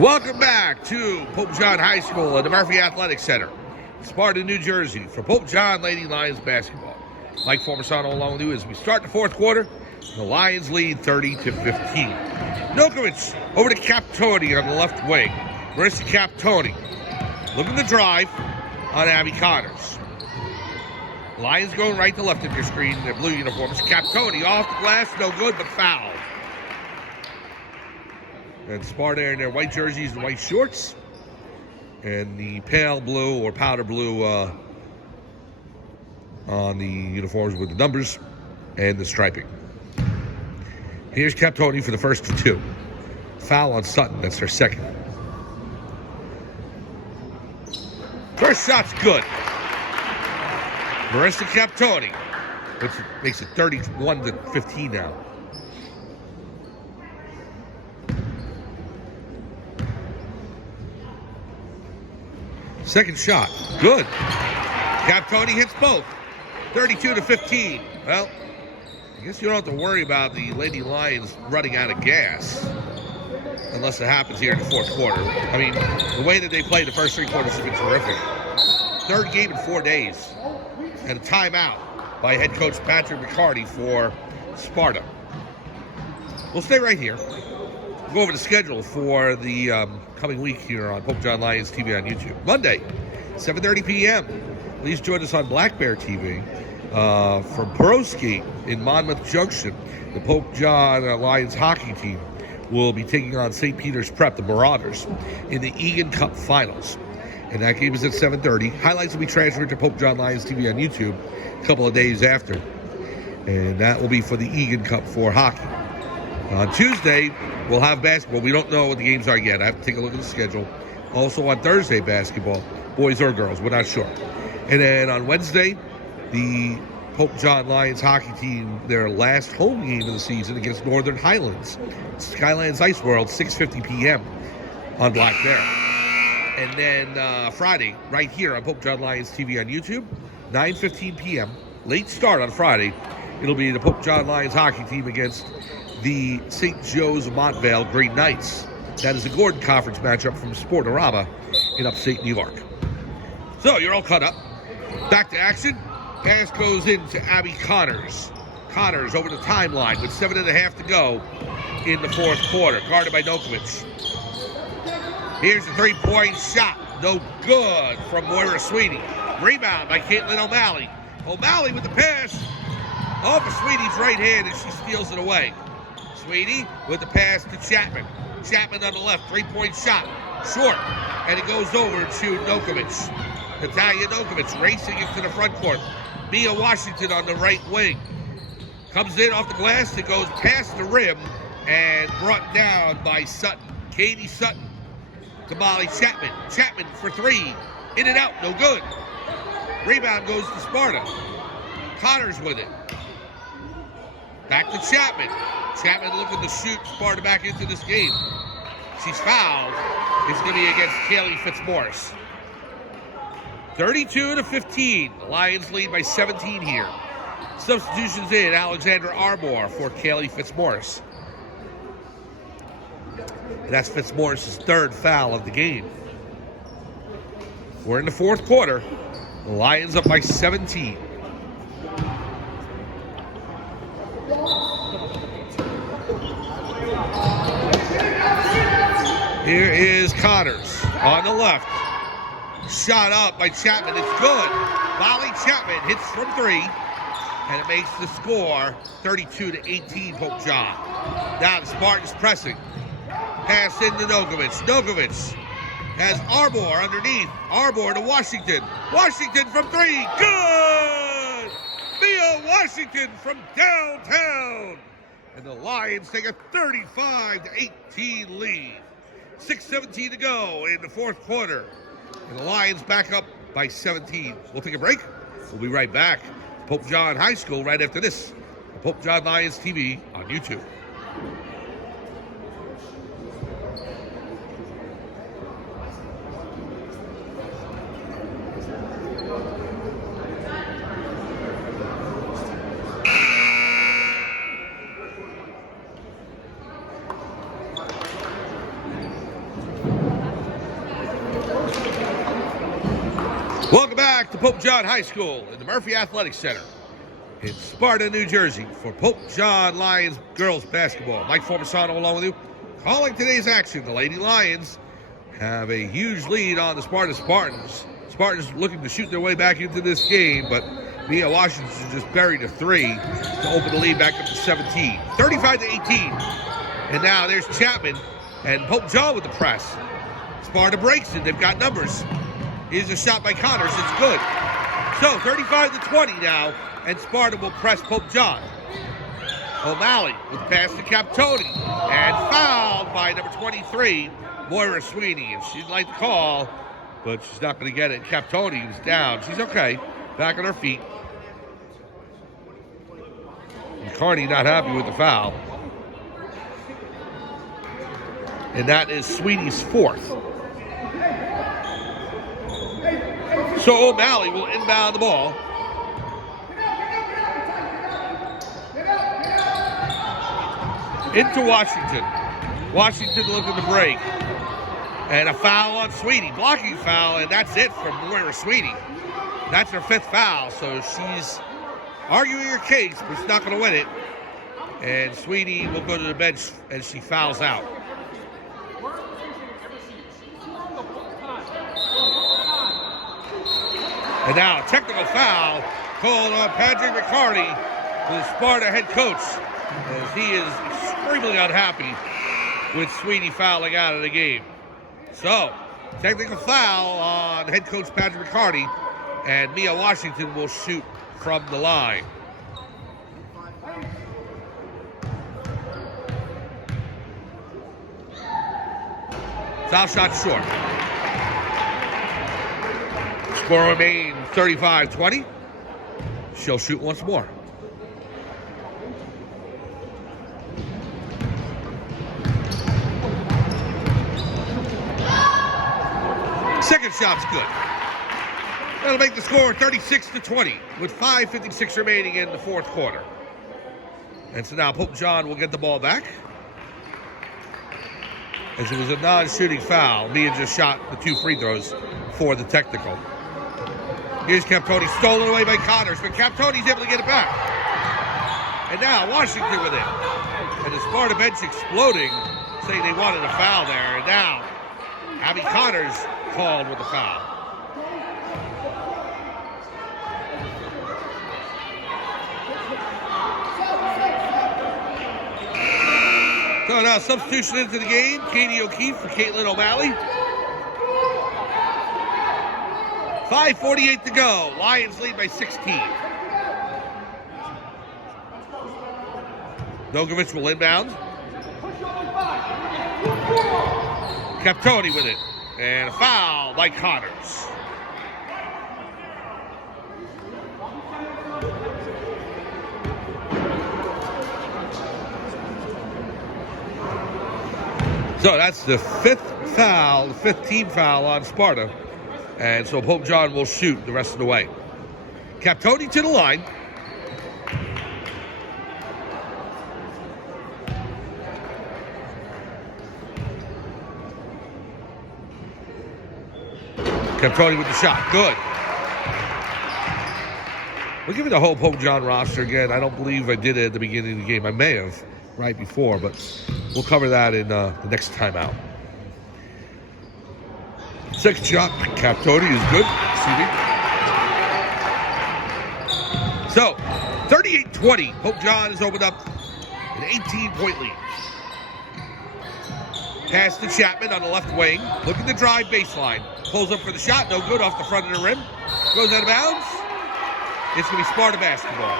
Welcome back to Pope John High School at the Murphy Athletic Center, Sparta, New Jersey, for Pope John Lady Lions basketball. Mike Formasano along with you as we start the fourth quarter. The Lions lead 30-15. Nokovic over to Captoni on the left wing. Marissa Captoni looking to drive on Abby Connors. Lions going right to left in your screen in their blue uniforms. Captoni off the glass, no good, but fouled. And Sparta in their white jerseys and white shorts. And the pale blue or powder blue on the uniforms with the numbers and the striping. Here's Captoni for the first two. Foul on Sutton, that's her second. First shot's good. Marissa Captoni, which makes it 31-15 now. Second shot, good. Captoni hits both, 32-15. Well, I guess you don't have to worry about the Lady Lions running out of gas, unless it happens here in the fourth quarter. I mean, the way that they played the first three quarters has been terrific. Third game in 4 days, and a timeout by head coach Patrick McCarty for Sparta. We'll stay right here. We'll go over the schedule for the coming week here on Pope John Lions TV on YouTube. Monday, 7:30 p.m. Please join us on Black Bear TV from Broski in Monmouth Junction. The Pope John Lions hockey team will be taking on St. Peter's Prep, the Marauders, in the Egan Cup Finals. And that game is at 7:30. Highlights will be transferred to Pope John Lions TV on YouTube a couple of days after. And that will be for the Egan Cup for hockey. On Tuesday, we'll have basketball. We don't know what the games are yet. I have to take a look at the schedule. Also on Thursday, basketball, boys or girls. We're not sure. And then on Wednesday, the Pope John Lions hockey team, their last home game of the season against Northern Highlands. Skylands Ice World, 6:50 p.m. on Black Bear. And then Friday, right here on Pope John Lions TV on YouTube, 9:15 p.m. Late start on Friday. It'll be the Pope John Lions hockey team against the St. Joe's Montvale Green Knights. That is a Gordon Conference matchup from Sportorama in upstate New York. So you're all caught up. Back to action. Pass goes into Abby Connors. Connors over the timeline with 7.5 to go in the fourth quarter. Guarded by Nokovic. Here's the three-point shot. No good from Moira Sweeney. Rebound by Caitlin O'Malley. O'Malley with the pass. Off of Sweeney's right hand and she steals it away. Sweeney with the pass to Chapman. Chapman on the left, three-point shot. Short. And it goes over to Nokovic. Natalia Nokovic racing into the front court. Mia Washington on the right wing. Comes in off the glass. It goes past the rim and brought down by Sutton. Katie Sutton to Molly Chapman. Chapman for three. In and out, no good. Rebound goes to Sparta. Connors with it. Back to Chapman. Chapman looking to shoot Sparta back into this game. She's fouled. It's going to be against Kaylee Fitzmaurice. 32-15. The Lions lead by 17 here. Substitutions in. Alexandra Arbor for Kaylee Fitzmaurice. And that's Fitzmaurice's third foul of the game. We're in the fourth quarter. The Lions up by 17. Here is Connors on the left. Shot up by Chapman. It's good. Molly Chapman hits from three. And it makes the score 32-18, Pope John. Now the Spartans pressing. Pass into Nokovic. Nokovic has Arbor underneath. Arbor to Washington. Washington from three. Good! Mia Washington from downtown. And the Lions take a 35-18 lead. 6:17 to go in the fourth quarter. And the Lions back up by 17. We'll take a break. We'll be right back. Pope John High School right after this. Pope John Lions TV on YouTube. back to Pope John High School in the Murphy Athletic Center in Sparta, New Jersey for Pope John Lions girls basketball. Mike Formisano along with you. Calling today's action, the Lady Lions have a huge lead on the Sparta Spartans. Spartans looking to shoot their way back into this game, but Mia Washington just buried a three to open the lead back up to 17. 35-18. And now there's Chapman and Pope John with the press. Sparta breaks it. They've got numbers. Here's a shot by Connors. It's good. So 35-20 now, and Sparta will press Pope John. O'Malley with the pass to Captoni, and fouled by number 23, Moira Sweeney. And she didn't like the call, but she's not going to get it. Captoni was down. She's okay. Back on her feet. McCarney not happy with the foul. And that is Sweeney's fourth. So O'Malley will inbound the ball. Into Washington. Washington looking to break. And a foul on Sweeney. Blocking foul, and that's it from Moira Sweeney. That's her fifth foul, so she's arguing her case, but she's not going to win it. And Sweeney will go to the bench, and she fouls out. And now a technical foul called on Patrick McCarty, the Sparta head coach, as he is extremely unhappy with Sweeney fouling out of the game. So, technical foul on head coach Patrick McCarty, and Mia Washington will shoot from the line. Foul shot short. Score remains 35-20. She'll shoot once more. Second shot's good. That'll make the score 36-20 with 5:56 remaining in the fourth quarter. And so now Pope John will get the ball back. As it was a non-shooting foul, Mia just shot the two free throws for the technical. Here's Captoni, stolen away by Connors, but Captoni's able to get it back. And now Washington with it. And the Sparta bench exploding, saying they wanted a foul there. And now Abby Connors called with the foul. So now substitution into the game. Katie O'Keefe for Caitlin O'Malley. 5:48 to go. Lions lead by 16. Nogovich will inbound. Captoni with it. And a foul by Connors. So that's the fifth foul, the fifth team foul on Sparta. And so Pope John will shoot the rest of the way. Captoni to the line. Captoni with the shot. Good. We'll give it the whole Pope John roster again. I don't believe I did it at the beginning of the game. I may have right before, but we'll cover that in the next timeout. Second shot, Captoni is good. So, 38-20. Pope John has opened up an 18-point lead. Pass to Chapman on the left wing. Looking to drive baseline. Pulls up for the shot. No good off the front of the rim. Goes out of bounds. It's going to be Sparta basketball.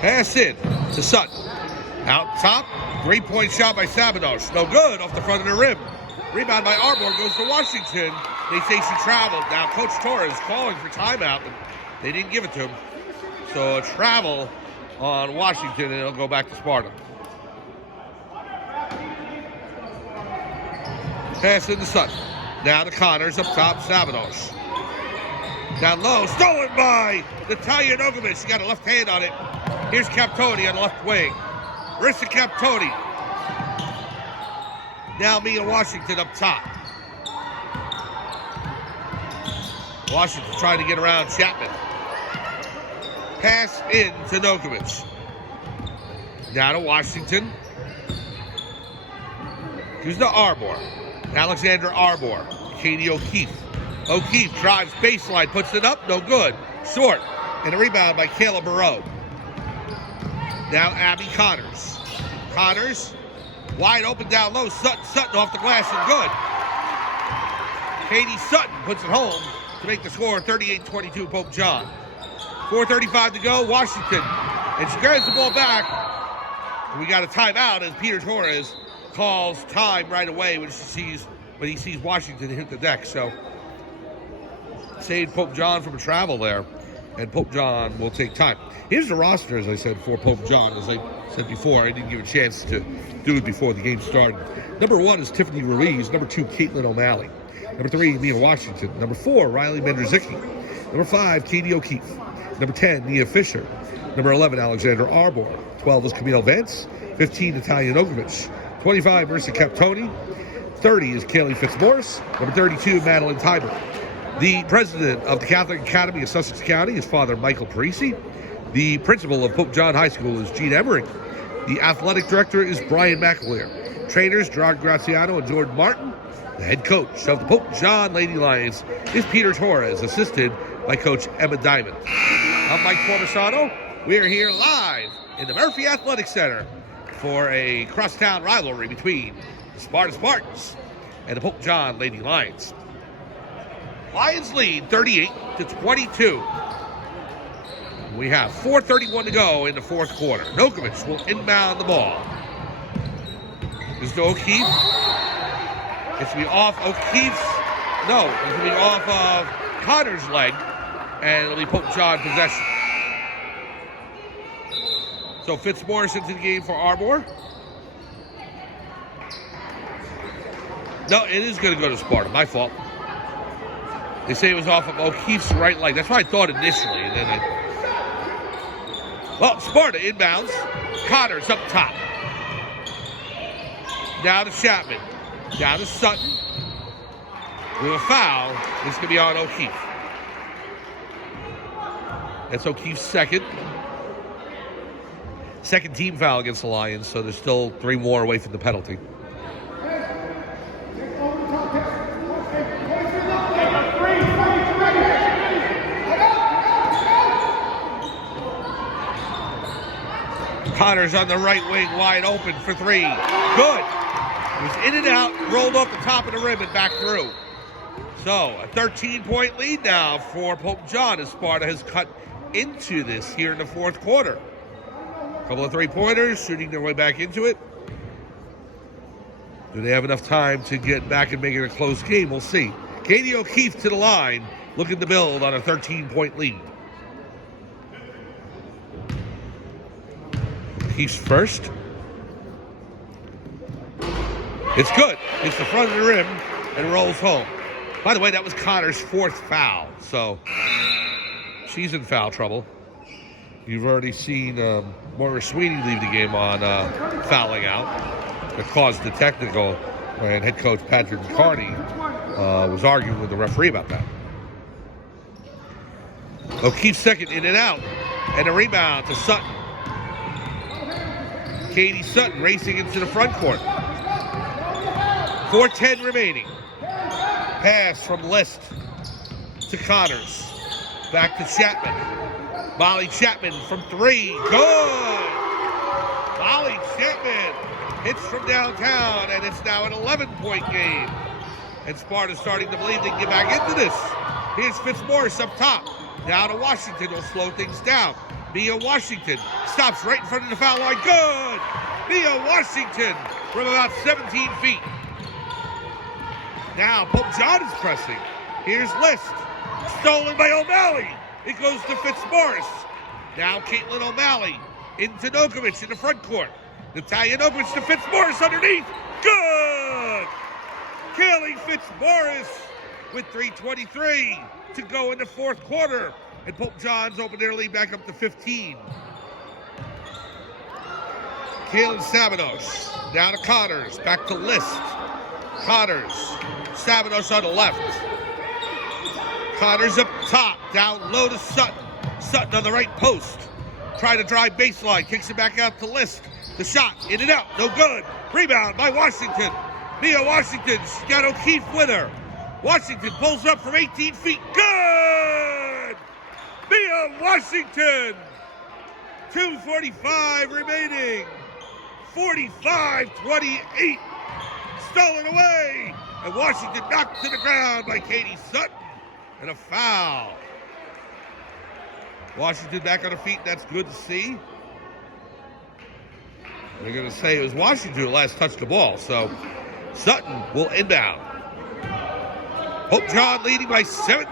Pass in to Sutton. Out top. Great point shot by Sabados. No good off the front of the rim. Rebound by Arbor goes to Washington. They say she traveled. Now Coach Torres calling for timeout, but they didn't give it to him. So a travel on Washington, and it'll go back to Sparta. Pass into Sutton. Now to Connors up top, Sabados. Down low, stolen by Natalia Nogovich. She got a left hand on it. Here's Captoni on the left wing. Marissa Captoni Now Mia Washington up top. Washington trying to get around Chapman. Pass in to Nokovic. Now to Washington. Here's to Arbor. Alexander Arbor. Katie O'Keefe. O'Keefe drives baseline, puts it up, no good. Short. And a rebound by Kayla Barreau. Now Abby Connors. Connors, wide open down low. Sutton off the glass and good. Katie Sutton puts it home to make the score 38-22 Pope John. 4:35 to go, Washington. And she grabs the ball back. And we got a timeout as Peter Torres calls time right away when he sees Washington hit the deck. So saved Pope John from a travel there. And Pope John will take time. Here's the roster, as I said, for Pope John. As I said before, I didn't give a chance to do it before the game started. Number 1 is Tiffany Ruiz. Number 2, Caitlin O'Malley. Number 3, Mia Washington. Number 4, Riley Mendrzicki. Number 5, Katie O'Keefe. Number 10, Nia Fisher. Number 11, Alexander Arbor. 12 is Camille Vance. 15, Natalia Nokovic. 25, Marissa Captoni. 30 is Kaylee Fitzmaurice. Number 32, Madeline Tiber. The president of the Catholic Academy of Sussex County is Father Michael Parisi. The principal of Pope John High School is Gene Emmerich. The athletic director is Brian McAleer. Trainers, Gerard Graziano and Jordan Martin. The head coach of the Pope John Lady Lions is Peter Torres, assisted by Coach Emma Diamond. I'm Mike Formisano. We are here live in the Murphy Athletic Center for a crosstown rivalry between the Sparta Spartans and the Pope John Lady Lions. Lions lead 38-22. We have 4:31 to go in the fourth quarter. Nokovic will inbound the ball. This is to O'Keefe. It's going to be off O'Keefe's. No, it's going to be off of Connor's leg, and it'll be Pope John possession. So Fitzmaurice into the game for Arbor. No, it is going to go to Sparta. My fault. They say it was off of O'Keefe's right leg. That's what I thought initially. And then well, Sparta inbounds. Connors up top. Down to Chapman. Down to Sutton. With a foul, it's going to be on O'Keefe. That's O'Keefe's second. Second team foul against the Lions, so there's still 3 more away from the penalty. Connors on the right wing, wide open for 3. Good. It was in and out, rolled off the top of the rim and back through. So, a 13-point lead now for Pope John as Sparta has cut into this here in the fourth quarter. A couple of 3-pointers, shooting their way back into it. Do they have enough time to get back and make it a close game? We'll see. Katie O'Keefe to the line, looking to build on a 13-point lead. O'Keefe's first. It's good. It's the front of the rim and rolls home. By the way, that was Connor's 4th foul, so she's in foul trouble. You've already seen Moira Sweeney leave the game on fouling out. That caused the technical, and head coach Patrick McCarty was arguing with the referee about that. O'Keefe second, in and out, and a rebound to Sutton. Katie Sutton racing into the front court. 4:10 remaining. Pass from List to Connors. Back to Chapman. Molly Chapman from 3. Good! Molly Chapman hits from downtown, and it's now an 11-point game. And Sparta's starting to believe they can get back into this. Here's Fitzmaurice up top. Now to Washington will slow things down. Mia Washington stops right in front of the foul line. Good! Mia Washington from about 17 feet. Now Pope John is pressing. Here's List. Stolen by O'Malley. It goes to Fitzmaurice. Now Caitlin O'Malley into Nokovic in the front court. Natalia Nokovic to Fitzmaurice underneath. Good! Kaylee Fitzmaurice with 3:23 to go in the fourth quarter. And Pope John's opened their lead back up to 15. Kaylin Sabanos, down to Connors, back to List. Connors. Sabanos on the left. Connors up top. Down low to Sutton. Sutton on the right post. Trying to drive baseline. Kicks it back out to List. The shot. In and out. No good. Rebound by Washington. Mia Washington. She's got O'Keefe with her. Washington pulls up from 18 feet. Good! Mia Washington. 2:45 remaining. 45-28. Stolen away. And Washington knocked to the ground by Katie Sutton. And a foul. Washington back on her feet. That's good to see. They're going to say it was Washington who last touched the ball. So Sutton will inbound. Hope John leading by 17.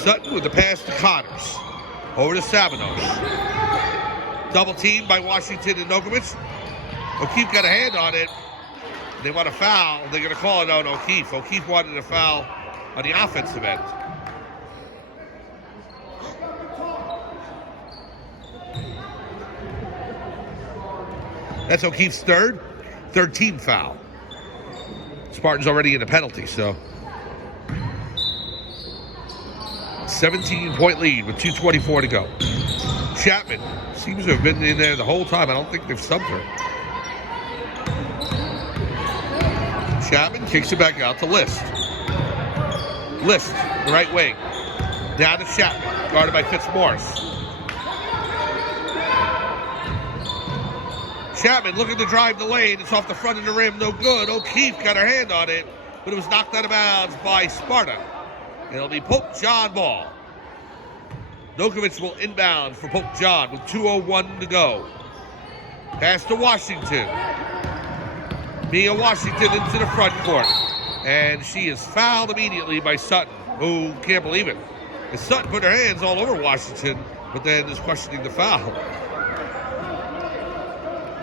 Sutton with the pass to Connors. Over to Sabanos. Double team by Washington and Nokovic. O'Keefe got a hand on it. They want a foul. They're going to call it on O'Keefe. O'Keefe wanted a foul on the offensive end. That's O'Keefe's third team foul. Spartans already in the penalty, so 17-point lead with 2:24 to go. Chapman seems to have been in there the whole time. I don't think they've stumped her. Chapman kicks it back out to List. List, the right wing. Down to Chapman, guarded by Fitzmaurice. Chapman looking to drive the lane. It's off the front of the rim, no good. O'Keefe got her hand on it, but it was knocked out of bounds by Sparta. It'll be Pope John ball. Nokovic will inbound for Pope John with 2:01 to go. Pass to Washington. Mia Washington into the front court. And she is fouled immediately by Sutton, who can't believe it. And Sutton put her hands all over Washington, but then is questioning the foul.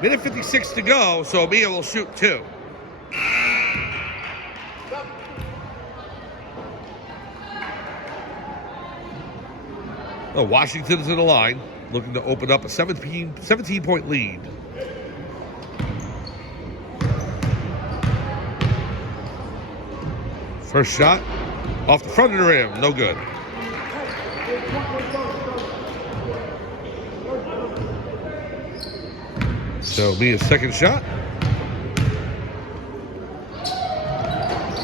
Minute 56 to go, so Mia will shoot two. Oh, Washington's in the line, looking to open up a 17-point lead. First shot, off the front of the rim, no good. So Mia's second shot.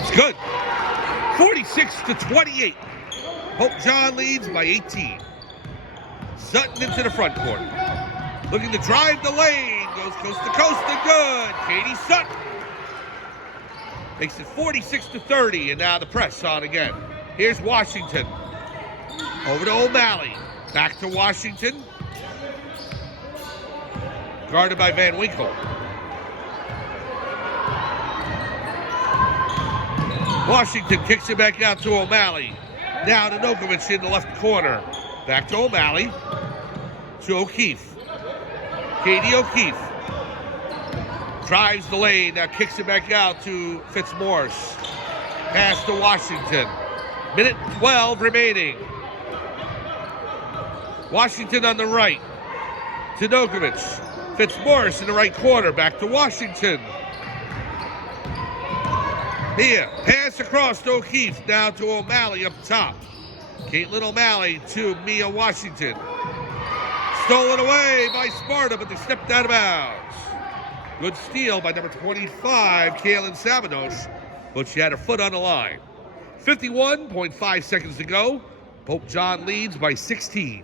It's good. 46-28. Hope John leads by 18. Sutton into the front court. Looking to drive the lane. Goes coast to coast and good. Katie Sutton. Makes it 46-30, and now the press on again. Here's Washington. Over to O'Malley. Back to Washington. Guarded by Van Winkle. Washington kicks it back out to O'Malley. Now to Nokovic in the left corner. Back to O'Malley. To O'Keefe. Katie O'Keefe. Drives the lane, now kicks it back out to Fitzmaurice. Pass to Washington. Minute 12 remaining. Washington on the right. To Nokovic. Fitzmaurice in the right corner. Back to Washington. Mia, pass across to O'Keefe. Now to O'Malley up top. Caitlin O'Malley to Mia Washington. Stolen away by Sparta, but they stepped out of bounds. Good steal by number 25, Kaylin Sabanos, but she had her foot on the line. 51.5 seconds to go. Pope John leads by 16.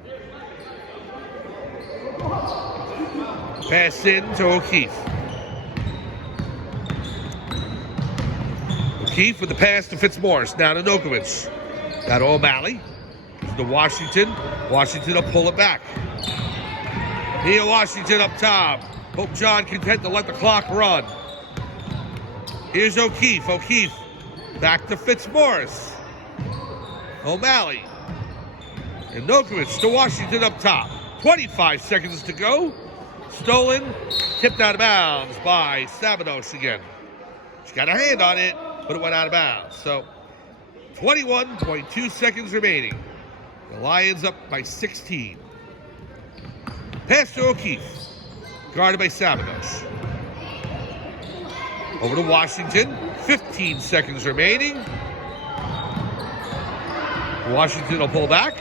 Pass in to O'Keefe. O'Keefe with the pass to Fitzmaurice. Now to Nokovic. Now to O'Malley. To Washington. Washington will pull it back. Mia Washington up top. Pope John content to let the clock run. Here's O'Keefe. O'Keefe back to Fitzmaurice. O'Malley. And Nokovic to Washington up top. 25 seconds to go. Stolen. Tipped out of bounds by Sabanos again. She got her hand on it, but it went out of bounds. So 21.2 seconds remaining. The Lions up by 16. Pass to O'Keefe. guarded by Sabados. Over to Washington, 15 seconds remaining. Washington will pull back.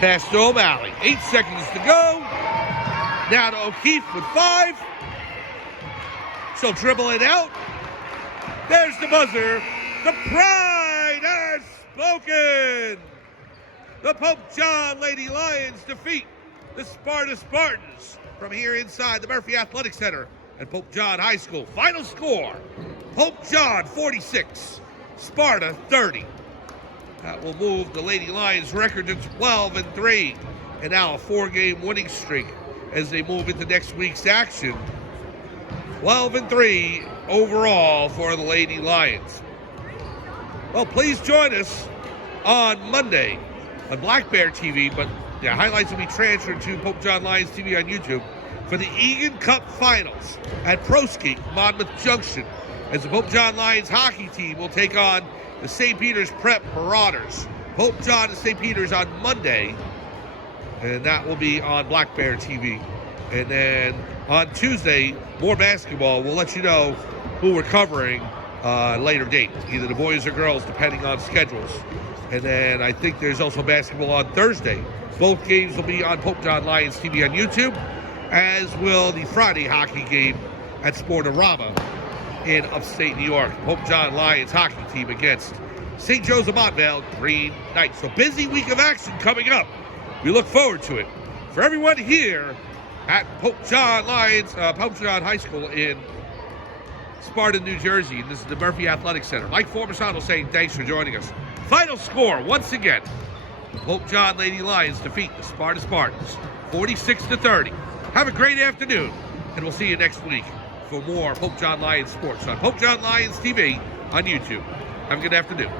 Pass to O'Malley, 8 seconds to go. Now to O'Keefe with 5. She'll dribble it out. There's the buzzer. The pride has spoken. The Pope John Lady Lions defeat the Sparta Spartans from here inside the Murphy Athletic Center at Pope John High School. Final score, Pope John 46, Sparta 30. That will move the Lady Lions record to 12-3, and now a 4-game winning streak as they move into next week's action. 12-3 overall for the Lady Lions. Well, please join us on Monday on Black Bear TV, but the highlights will be transferred to Pope John Lions TV on YouTube for the Egan Cup Finals at Pro Skate, Monmouth Junction, as the Pope John Lions hockey team will take on the St. Peter's Prep Marauders. Pope John and St. Peter's on Monday, and that will be on Black Bear TV. And then on Tuesday, more basketball. We'll let you know who we're covering later date, either the boys or girls, depending on schedules. And then I think there's also basketball on Thursday. Both games will be on Pope John Lions TV on YouTube, as will the Friday hockey game at Sportorama in upstate New York. Pope John Lions hockey team against St. Joe's of Montvale Green Knights. So busy week of action coming up. We look forward to it. For everyone here at Pope John High School in Sparta, New Jersey, and this is the Murphy Athletic Center. Mike Formisano saying thanks for joining us. Final score, once again, the Pope John Lady Lions defeat the Sparta Spartans, 46-30. Have a great afternoon, and we'll see you next week for more Pope John Lions sports on Pope John Lions TV on YouTube. Have a good afternoon.